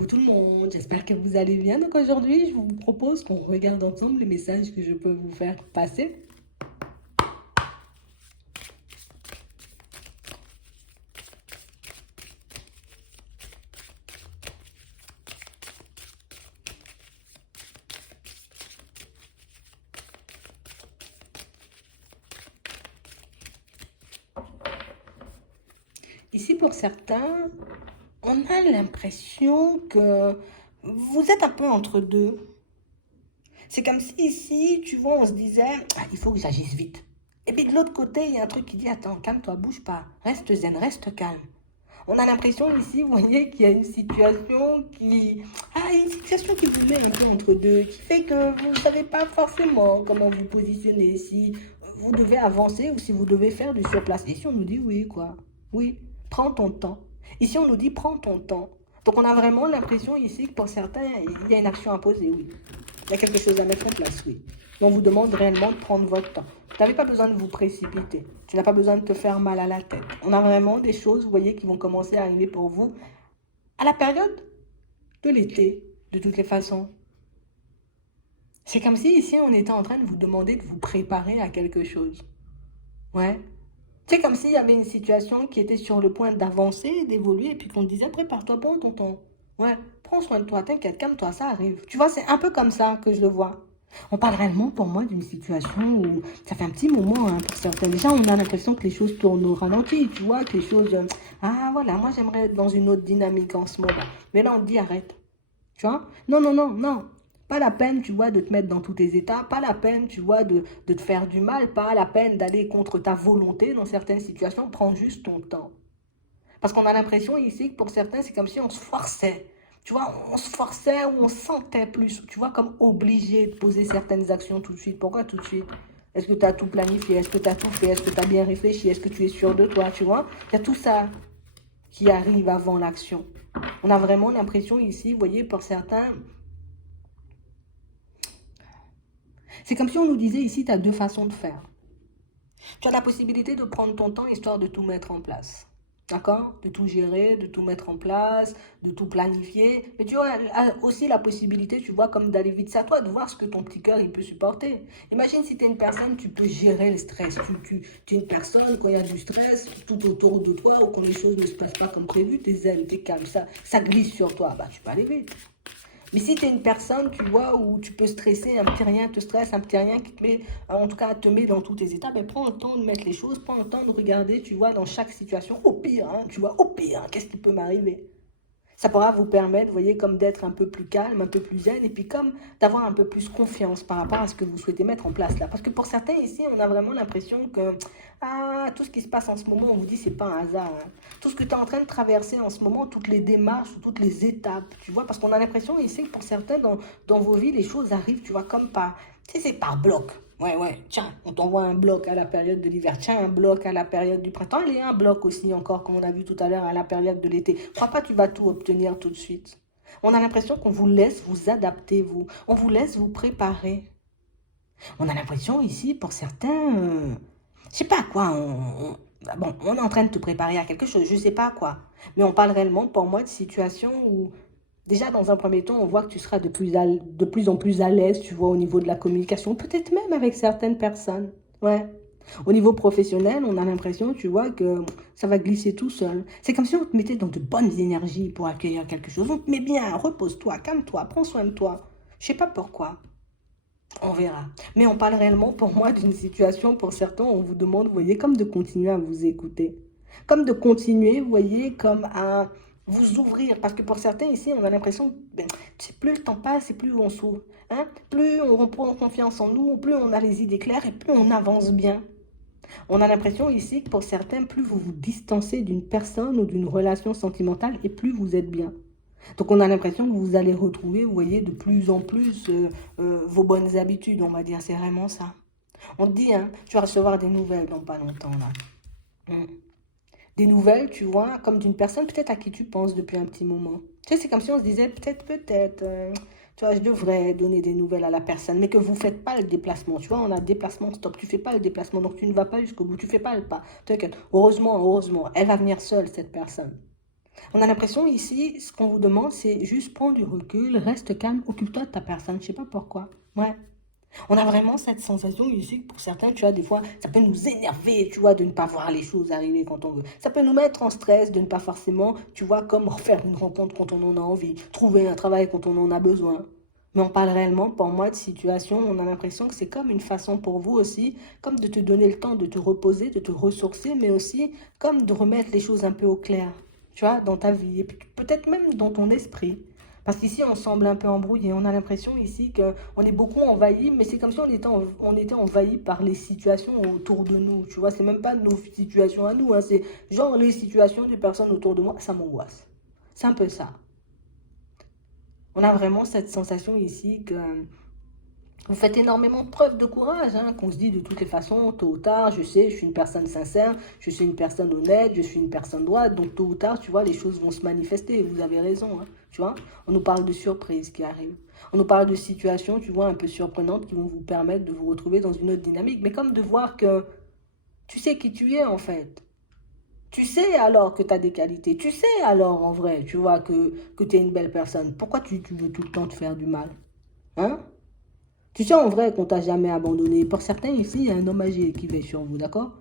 Coucou tout le monde, j'espère que vous allez bien. Donc aujourd'hui, je vous propose qu'on regarde ensemble les messages que je peux vous faire passer. Ici, pour certains, on a l'impression que vous êtes un peu entre deux. C'est comme si ici, tu vois, on se disait, ah, il faut que j'agisse vite. Et puis de l'autre côté, il y a un truc qui dit, attends, calme-toi, bouge pas, reste zen, reste calme. On a l'impression ici, vous voyez, qu'il y a une situation qui vous met un peu entre deux, qui fait que vous ne savez pas forcément comment vous positionner, si vous devez avancer ou si vous devez faire du surplace. Ici, on nous dit oui, quoi. Oui, prends ton temps. Ici, on nous dit prends ton temps. Donc, on a vraiment l'impression ici que pour certains, il y a une action à poser, oui. Il y a quelque chose à mettre en place, oui. Mais on vous demande réellement de prendre votre temps. Vous n'avez pas besoin de vous précipiter. Tu n'as pas besoin de te faire mal à la tête. On a vraiment des choses, vous voyez, qui vont commencer à arriver pour vous à la période de l'été, de toutes les façons. C'est comme si ici, on était en train de vous demander de vous préparer à quelque chose. Ouais. C'est comme s'il y avait une situation qui était sur le point d'avancer, d'évoluer, et puis qu'on te disait, prépare-toi, prends ton temps. Ouais, prends soin de toi, t'inquiète, calme-toi, ça arrive. Tu vois, c'est un peu comme ça que je le vois. On parle réellement pour moi d'une situation où ça fait un petit moment hein, pour certains. Déjà, on a l'impression que les choses tournent au ralenti, tu vois, que les choses... ah voilà, moi j'aimerais être dans une autre dynamique en ce moment. Mais là, on te dit arrête. Tu vois? Non, non, non, non. Pas la peine, tu vois, de te mettre dans tous tes états. Pas la peine, tu vois, de te faire du mal. Pas la peine d'aller contre ta volonté dans certaines situations. Prends juste ton temps. Parce qu'on a l'impression ici que pour certains, c'est comme si on se forçait. Tu vois, on se forçait ou on sentait plus. Tu vois, comme obligé de poser certaines actions tout de suite. Pourquoi tout de suite? Est-ce que tu as tout planifié? Est-ce que tu as tout fait? Est-ce que tu as bien réfléchi? Est-ce que tu es sûr de toi? Tu vois, il y a tout ça qui arrive avant l'action. On a vraiment l'impression ici, vous voyez, pour certains, c'est comme si on nous disait ici, tu as deux façons de faire. Tu as la possibilité de prendre ton temps histoire de tout mettre en place. D'accord? De tout gérer, de tout mettre en place, de tout planifier. Mais tu as aussi la possibilité, tu vois, comme d'aller vite. C'est à toi de voir ce que ton petit cœur il peut supporter. Imagine si tu es une personne, tu peux gérer le stress. Tu es une personne, quand il y a du stress tout autour de toi ou quand les choses ne se passent pas comme prévu, tu es zen, tu es calme, ça glisse sur toi. Bah, tu peux aller vite. Mais si tu es une personne, tu vois, où tu peux stresser, un petit rien te stresse, un petit rien qui te met, en tout cas, te met dans tous tes états, ben prends le temps de mettre les choses, prends le temps de regarder, tu vois, dans chaque situation, au pire, hein, tu vois, au pire, qu'est-ce qui peut m'arriver? Ça pourra vous permettre, vous voyez, comme d'être un peu plus calme, un peu plus zen, et puis comme d'avoir un peu plus confiance par rapport à ce que vous souhaitez mettre en place là. Parce que pour certains ici, on a vraiment l'impression que ah, tout ce qui se passe en ce moment, on vous dit c'est pas un hasard. Hein. Tout ce que tu es en train de traverser en ce moment, toutes les démarches, toutes les étapes, tu vois, parce qu'on a l'impression ici que pour certains, dans vos vies, les choses arrivent, tu vois, comme par, tu sais, c'est par bloc. Ouais, ouais, tiens, on t'envoie un bloc à la période de l'hiver, tiens, un bloc à la période du printemps, et un bloc aussi encore, comme on a vu tout à l'heure, à la période de l'été. Crois pas que tu vas tout obtenir tout de suite. On a l'impression qu'on vous laisse vous adapter, vous. On vous laisse vous préparer. On a l'impression ici, pour certains, je sais pas quoi, bon, on est en train de te préparer à quelque chose, je sais pas quoi. Mais on parle réellement, pour moi, de situations où déjà, dans un premier temps, on voit que tu seras de plus en plus à l'aise, tu vois, au niveau de la communication, peut-être même avec certaines personnes. Ouais. Au niveau professionnel, on a l'impression, tu vois, que ça va glisser tout seul. C'est comme si on te mettait dans de bonnes énergies pour accueillir quelque chose. On te met bien, repose-toi, calme-toi, prends soin de toi. Je sais pas pourquoi. On verra. Mais on parle réellement, pour moi, d'une situation, pour certains, on vous demande, vous voyez, comme de continuer à vous écouter. Comme de continuer, vous voyez, comme à vous ouvrir. Parce que pour certains ici, on a l'impression, ben, plus le temps passe et plus on s'ouvre. Hein? Plus on reprend confiance en nous, plus on a les idées claires et plus on avance bien. On a l'impression ici que pour certains, plus vous vous distancez d'une personne ou d'une relation sentimentale et plus vous êtes bien. Donc on a l'impression que vous allez retrouver, vous voyez, de plus en plus vos bonnes habitudes, on va dire, c'est vraiment ça. On te dit, hein, tu vas recevoir des nouvelles dans pas longtemps, là. Mm. Des nouvelles, tu vois, comme d'une personne peut-être à qui tu penses depuis un petit moment. Tu sais, c'est comme si on se disait, peut-être, tu vois, je devrais donner des nouvelles à la personne, mais que vous ne faites pas le déplacement. Tu vois, on a déplacement, stop, tu ne fais pas le déplacement, donc tu ne vas pas jusqu'au bout, tu ne fais pas le pas. T'inquiète, heureusement, elle va venir seule, cette personne. On a l'impression ici, ce qu'on vous demande, c'est juste prendre du recul, reste calme, occupe-toi de ta personne. Je sais pas pourquoi. Ouais. On a vraiment cette sensation ici, que pour certains, tu vois, des fois, ça peut nous énerver, tu vois, de ne pas voir les choses arriver quand on veut. Ça peut nous mettre en stress de ne pas forcément, tu vois, comme refaire une rencontre quand on en a envie, trouver un travail quand on en a besoin. Mais on parle réellement, pour moi, de situation, on a l'impression que c'est comme une façon pour vous aussi, comme de te donner le temps de te reposer, de te ressourcer, mais aussi comme de remettre les choses un peu au clair, tu vois, dans ta vie, et puis peut-être même dans ton esprit. Parce qu'ici, on semble un peu embrouillé. On a l'impression ici qu'on est beaucoup envahi, mais c'est comme si on était envahi par les situations autour de nous. Tu vois, c'est même pas nos situations à nous, hein, c'est genre les situations des personnes autour de moi. Ça m'angoisse. C'est un peu ça. On a vraiment cette sensation ici que vous faites énormément de preuves de courage, hein, qu'on se dit de toutes les façons, tôt ou tard, je sais, je suis une personne sincère, je suis une personne honnête, je suis une personne droite, donc tôt ou tard, tu vois, les choses vont se manifester, vous avez raison, hein, tu vois. On nous parle de surprises qui arrivent, on nous parle de situations, tu vois, un peu surprenantes qui vont vous permettre de vous retrouver dans une autre dynamique, mais comme de voir que tu sais qui tu es en fait. Tu sais alors que tu as des qualités, tu sais alors en vrai, tu vois, que tu es une belle personne. Pourquoi tu veux tout le temps te faire du mal? Hein? Tu sais en vrai qu'on t'a jamais abandonné. Pour certains ici, il y a un homme âgé qui veille sur vous, d'accord?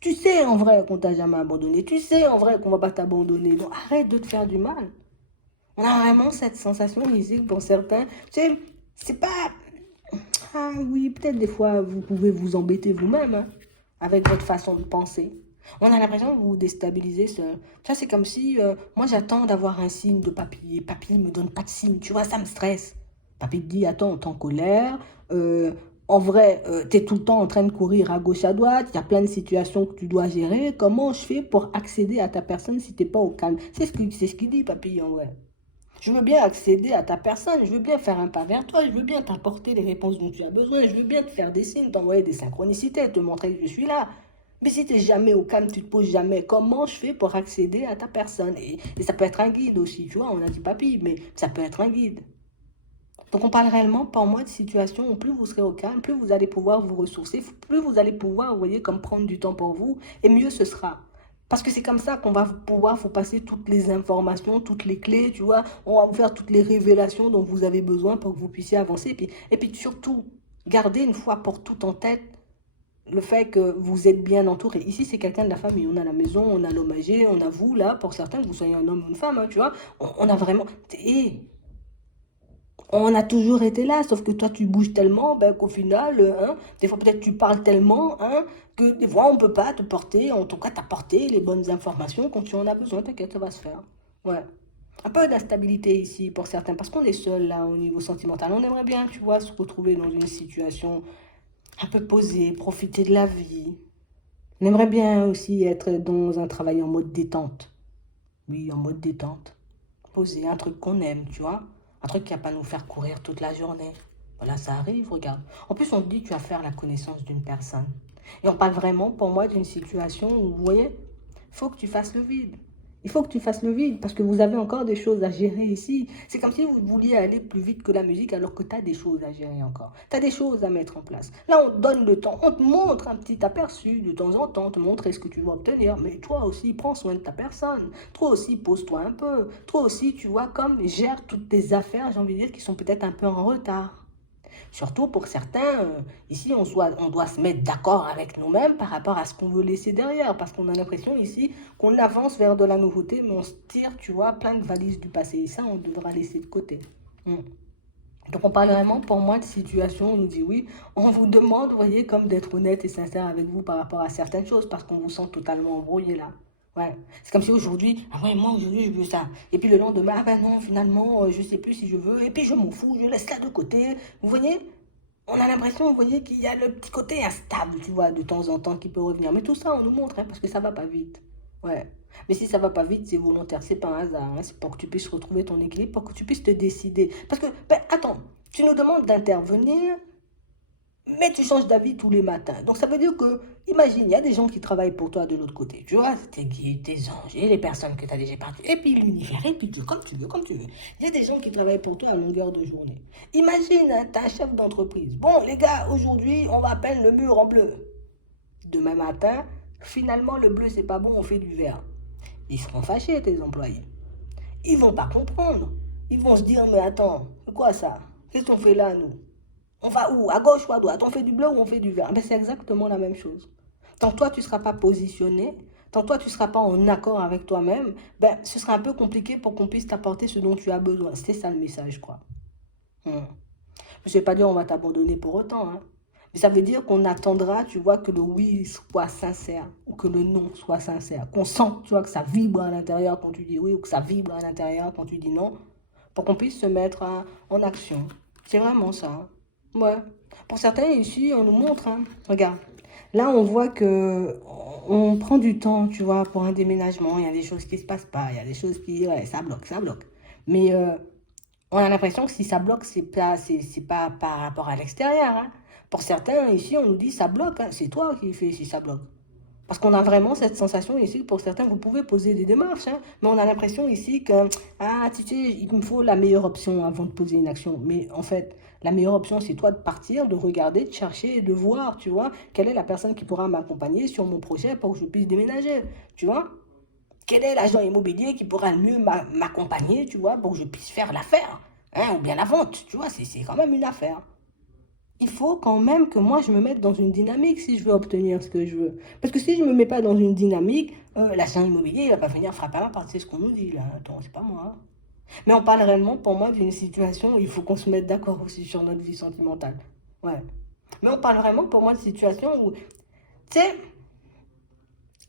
Tu sais en vrai qu'on t'a jamais abandonné. Tu sais en vrai qu'on va pas t'abandonner. Donc arrête de te faire du mal. On a vraiment cette sensation ici que pour certains, tu sais, c'est pas... Ah oui, peut-être des fois vous pouvez vous embêter vous-même, hein, avec votre façon de penser. On a l'impression que vous vous déstabilisez seul. Ça, c'est comme si moi j'attends d'avoir un signe de papy. Et papy ne me donne pas de signe, tu vois, ça me stresse. Papy te dit, attends, t'es en colère. En vrai, t'es tout le temps en train de courir à gauche, à droite. Il y a plein de situations que tu dois gérer. Comment je fais pour accéder à ta personne si t'es pas au calme? C'est ce qu'il dit, papy, en vrai. Je veux bien accéder à ta personne, je veux bien faire un pas vers toi, je veux bien t'apporter les réponses dont tu as besoin, je veux bien te faire des signes, t'envoyer des synchronicités, te montrer que je suis là. Mais si tu n'es jamais au calme, tu te poses jamais, comment je fais pour accéder à ta personne et ça peut être un guide aussi, tu vois, on a dit papy, mais ça peut être un guide. Donc on parle réellement, pour moi, de situation où plus vous serez au calme, plus vous allez pouvoir vous ressourcer, plus vous allez pouvoir, vous voyez, comme prendre du temps pour vous, et mieux ce sera. Parce que c'est comme ça qu'on va pouvoir vous passer toutes les informations, toutes les clés, tu vois. On va vous faire toutes les révélations dont vous avez besoin pour que vous puissiez avancer. Et puis surtout, gardez une fois pour toutes en tête le fait que vous êtes bien entouré. Ici, c'est quelqu'un de la famille. On a la maison, on a l'homme âgé, on a vous, là, pour certains, que vous soyez un homme ou une femme, hein, tu vois. On a vraiment... Et on a toujours été là, sauf que toi tu bouges tellement ben, qu'au final, hein, des fois peut-être tu parles tellement hein, que des fois on ne peut pas te porter, en tout cas t'apporter les bonnes informations quand tu en as besoin, t'inquiète, ça va se faire. Ouais. Un peu d'instabilité ici pour certains, parce qu'on est seul là au niveau sentimental. On aimerait bien, tu vois, se retrouver dans une situation un peu posée, profiter de la vie. On aimerait bien aussi être dans un travail en mode détente. Oui, en mode détente. Poser un truc qu'on aime, tu vois. Un truc qui va pas nous faire courir toute la journée. Voilà, ça arrive, regarde. En plus, on te dit que tu vas faire la connaissance d'une personne. Et on parle vraiment, pour moi, d'une situation où, vous voyez, il faut que tu fasses le vide. Il faut que tu fasses le vide parce que vous avez encore des choses à gérer ici. C'est comme si vous vouliez aller plus vite que la musique alors que tu as des choses à gérer encore. Tu as des choses à mettre en place. Là, on te donne le temps. On te montre un petit aperçu de temps en temps, te montrer ce que tu dois obtenir. Mais toi aussi, prends soin de ta personne. Toi aussi, pose-toi un peu. Toi aussi, tu vois, comme gère toutes tes affaires, j'ai envie de dire, qui sont peut-être un peu en retard. Surtout pour certains, ici, on doit se mettre d'accord avec nous-mêmes par rapport à ce qu'on veut laisser derrière. Parce qu'on a l'impression ici qu'on avance vers de la nouveauté, mais on se tire, tu vois, plein de valises du passé. Et ça, on devra laisser de côté. Mm. Donc on parle vraiment pour moi de situation, on nous dit oui, on vous demande, vous voyez, comme d'être honnête et sincère avec vous par rapport à certaines choses, parce qu'on vous sent totalement embrouillé là. Ouais. C'est comme si aujourd'hui, ah ouais, moi aujourd'hui je veux ça. Et puis le lendemain, ah ben non, finalement, je sais plus si je veux, et puis je m'en fous, je laisse ça de côté. Vous voyez, on a l'impression, vous voyez, qu'il y a le petit côté instable, tu vois, de temps en temps qui peut revenir. Mais tout ça, on nous montre, hein, parce que ça va pas vite. Ouais. Mais si ça va pas vite, c'est volontaire, c'est pas un hasard. Hein, c'est pour que tu puisses retrouver ton équilibre, pour que tu puisses te décider. Parce que, ben, attends, tu nous demandes d'intervenir, mais tu changes d'avis tous les matins. Donc ça veut dire que, imagine, il y a des gens qui travaillent pour toi de l'autre côté. Tu vois, tes guides, tes anges, et les personnes que tu as déjà parties. Et puis l'univers, et puis Dieu, comme tu veux, comme tu veux. Il y a des gens qui travaillent pour toi à longueur de journée. Imagine, hein, tu as un chef d'entreprise. Bon, les gars, aujourd'hui, on va peindre le mur en bleu. Demain matin, finalement, le bleu, c'est pas bon, on fait du vert. Ils seront fâchés, tes employés. Ils vont pas comprendre. Ils vont se dire, mais attends, c'est quoi ça? Qu'est-ce qu'on fait là, nous? On va où? À gauche ou à droite? On fait du bleu ou on fait du vert? Ben, c'est exactement la même chose. Tant que toi, tu ne seras pas positionné, tant que toi, tu ne seras pas en accord avec toi-même, ben, ce sera un peu compliqué pour qu'on puisse t'apporter ce dont tu as besoin. C'est ça le message, quoi. Je ne vais pas dire on va t'abandonner pour autant, hein. Mais ça veut dire qu'on attendra, tu vois, que le oui soit sincère ou que le non soit sincère. Qu'on sente, tu vois, que ça vibre à l'intérieur quand tu dis oui ou que ça vibre à l'intérieur quand tu dis non, pour qu'on puisse se mettre en action. C'est vraiment ça, hein. Ouais. Pour certains, ici, on nous montre, hein. Regarde. Là, on voit que on prend du temps, tu vois, pour un déménagement. Il y a des choses qui ne se passent pas. Il y a des choses qui, ouais, ça bloque, ça bloque. Mais on a l'impression que si ça bloque, c'est pas par rapport à l'extérieur, hein. Pour certains, ici, on nous dit ça bloque, hein. C'est toi qui fais si ça bloque. Parce qu'on a vraiment cette sensation ici, pour certains, vous pouvez poser des démarches, hein, mais on a l'impression ici que, ah, tu sais, il me faut la meilleure option avant de poser une action. Mais en fait, la meilleure option, c'est toi de partir, de regarder, de chercher, de voir, tu vois, quelle est la personne qui pourra m'accompagner sur mon projet pour que je puisse déménager, tu vois. Quel est l'agent immobilier qui pourra le mieux m'accompagner, tu vois, pour que je puisse faire l'affaire, hein, ou bien la vente, tu vois, c'est quand même une affaire. Il faut quand même que moi je me mette dans une dynamique si je veux obtenir ce que je veux. Parce que si je ne me mets pas dans une dynamique, l'agent immobilier il va pas venir frapper à la porte, c'est ce qu'on nous dit là. Attends, c'est pas moi. Mais on parle réellement pour moi d'une situation où il faut qu'on se mette d'accord aussi sur notre vie sentimentale. Ouais. Mais on parle vraiment pour moi de situation où, tu sais,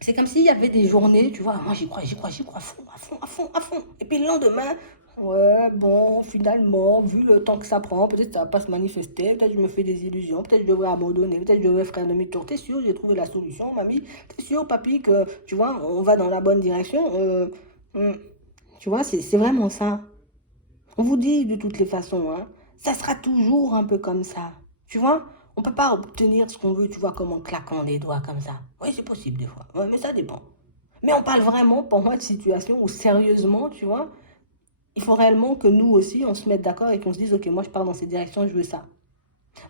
c'est comme s'il y avait des journées, tu vois, moi j'y crois à fond, à fond, à fond, à fond. Et puis le lendemain, ouais, bon, finalement, vu le temps que ça prend, peut-être ça va pas se manifester, peut-être je me fais des illusions, peut-être je devrais abandonner, peut-être je devrais faire demi-tour. T'es sûr, j'ai trouvé la solution, mamie? T'es sûr, papy, que, tu vois, on va dans la bonne direction? Hmm. Tu vois, c'est vraiment ça. On vous dit de toutes les façons, hein, ça sera toujours un peu comme ça. Tu vois, on peut pas obtenir ce qu'on veut, tu vois, comme en claquant des doigts comme ça. Oui, c'est possible des fois, ouais, mais ça dépend. Mais on parle vraiment, pour moi, de situation où sérieusement, tu vois, il faut réellement que nous aussi, on se mette d'accord et qu'on se dise, ok, moi je pars dans cette direction, je veux ça.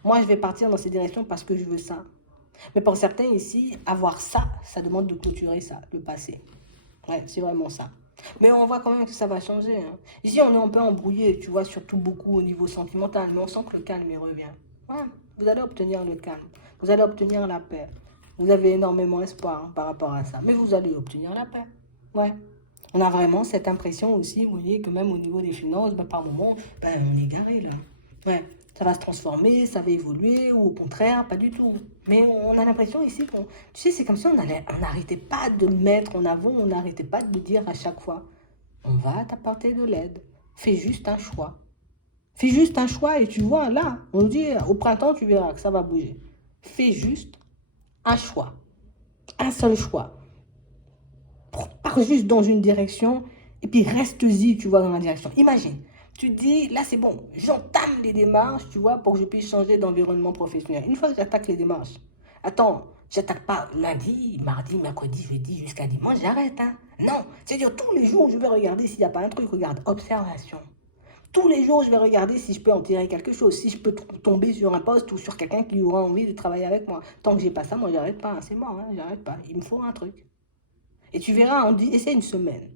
Moi, je vais partir dans cette direction parce que je veux ça. Mais pour certains ici, avoir ça, ça demande de clôturer ça, le passé. Ouais, c'est vraiment ça. Mais on voit quand même que ça va changer, hein. Ici, on est un peu embrouillé, tu vois, surtout beaucoup au niveau sentimental, mais on sent que le calme y revient. Ouais, vous allez obtenir le calme, vous allez obtenir la paix. Vous avez énormément espoir, hein, par rapport à ça, mais vous allez obtenir la paix. Ouais. On a vraiment cette impression aussi, vous voyez, que même au niveau des finances, ben, par moment, ben, on est garé là. Ouais, ça va se transformer, ça va évoluer, ou au contraire, pas du tout. Mais on a l'impression ici qu'on... Tu sais, c'est comme si on n'arrêtait pas de le mettre en avant, on n'arrêtait pas de le dire à chaque fois. On va t'apporter de l'aide. Fais juste un choix. Fais juste un choix et tu vois, là, on dit, au printemps, tu verras que ça va bouger. Fais juste un choix. Un seul choix. Pars juste dans une direction et puis reste-y, tu vois, dans la direction. Imagine, tu te dis, là c'est bon, j'entame les démarches, tu vois, pour que je puisse changer d'environnement professionnel. Une fois que j'attaque les démarches, attends, j'attaque pas lundi, mardi, mercredi, jeudi, jusqu'à dimanche, j'arrête, hein. Non, c'est-à-dire tous les jours, je vais regarder s'il n'y a pas un truc, regarde, observation. Tous les jours, je vais regarder si je peux en tirer quelque chose, si je peux tomber sur un poste ou sur quelqu'un qui aura envie de travailler avec moi. Tant que j'ai pas ça, moi, j'arrête pas, hein. C'est mort, hein, j'arrête pas. Il me faut un truc. Et tu verras, on dit, essaie une semaine.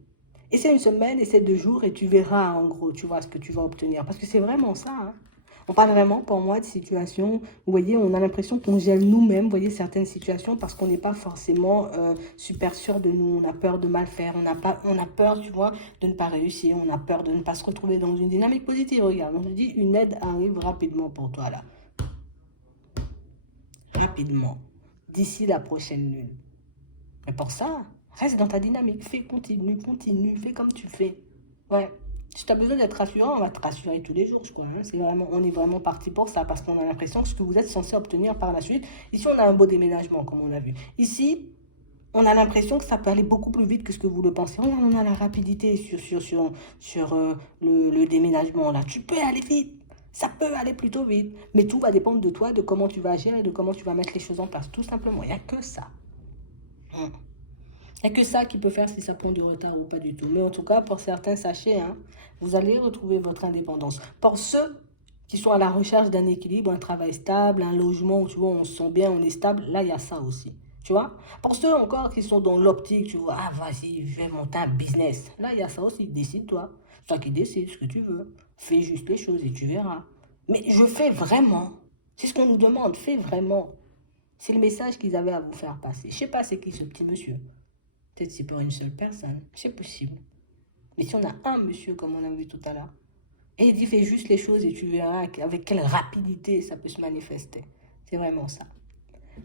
Essaie une semaine, essaie 2 jours et tu verras en gros, tu vois ce que tu vas obtenir. Parce que c'est vraiment ça, hein. On parle vraiment pour moi de situations, vous voyez, on a l'impression qu'on gèle nous-mêmes, vous voyez, certaines situations parce qu'on n'est pas forcément super sûr de nous. On a peur de mal faire, on a peur, tu vois, de ne pas réussir, on a peur de ne pas se retrouver dans une dynamique positive. Regarde, on te dit, une aide arrive rapidement pour toi là. Rapidement. D'ici la prochaine lune. Mais pour ça, reste dans ta dynamique. Fais, continue, continue, fais comme tu fais. Ouais. Si tu as besoin d'être rassurant, on va te rassurer tous les jours, je crois, hein. C'est vraiment, on est vraiment parti pour ça parce qu'on a l'impression que ce que vous êtes censé obtenir par la suite. Ici, on a un beau déménagement, comme on a vu. Ici, on a l'impression que ça peut aller beaucoup plus vite que ce que vous le pensez. On a la rapidité sur le déménagement, là. Tu peux aller vite. Ça peut aller plutôt vite. Mais tout va dépendre de toi, de comment tu vas agir et de comment tu vas mettre les choses en place. Tout simplement. Il n'y a que ça. Hum. Il n'y a que ça qui peut faire si ça prend du retard ou pas du tout. Mais en tout cas, pour certains, sachez, hein, vous allez retrouver votre indépendance. Pour ceux qui sont à la recherche d'un équilibre, un travail stable, un logement où tu vois, on se sent bien, on est stable, là, il y a ça aussi. Tu vois? Pour ceux encore qui sont dans l'optique, tu vois, ah vas-y, je vais monter un business. Là, il y a ça aussi, décide-toi. C'est toi qui décides ce que tu veux. Fais juste les choses et tu verras. Mais je fais vraiment. C'est ce qu'on nous demande, fais vraiment. C'est le message qu'ils avaient à vous faire passer. Je sais pas c'est qui ce petit monsieur. Peut-être c'est pour une seule personne. C'est possible. Mais si on a un monsieur, comme on a vu tout à l'heure, et il dit fais juste les choses et tu verras avec quelle rapidité ça peut se manifester. C'est vraiment ça.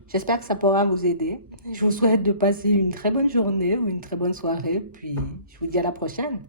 J'espère que ça pourra vous aider. Je vous souhaite de passer une très bonne journée ou une très bonne soirée. Puis je vous dis à la prochaine.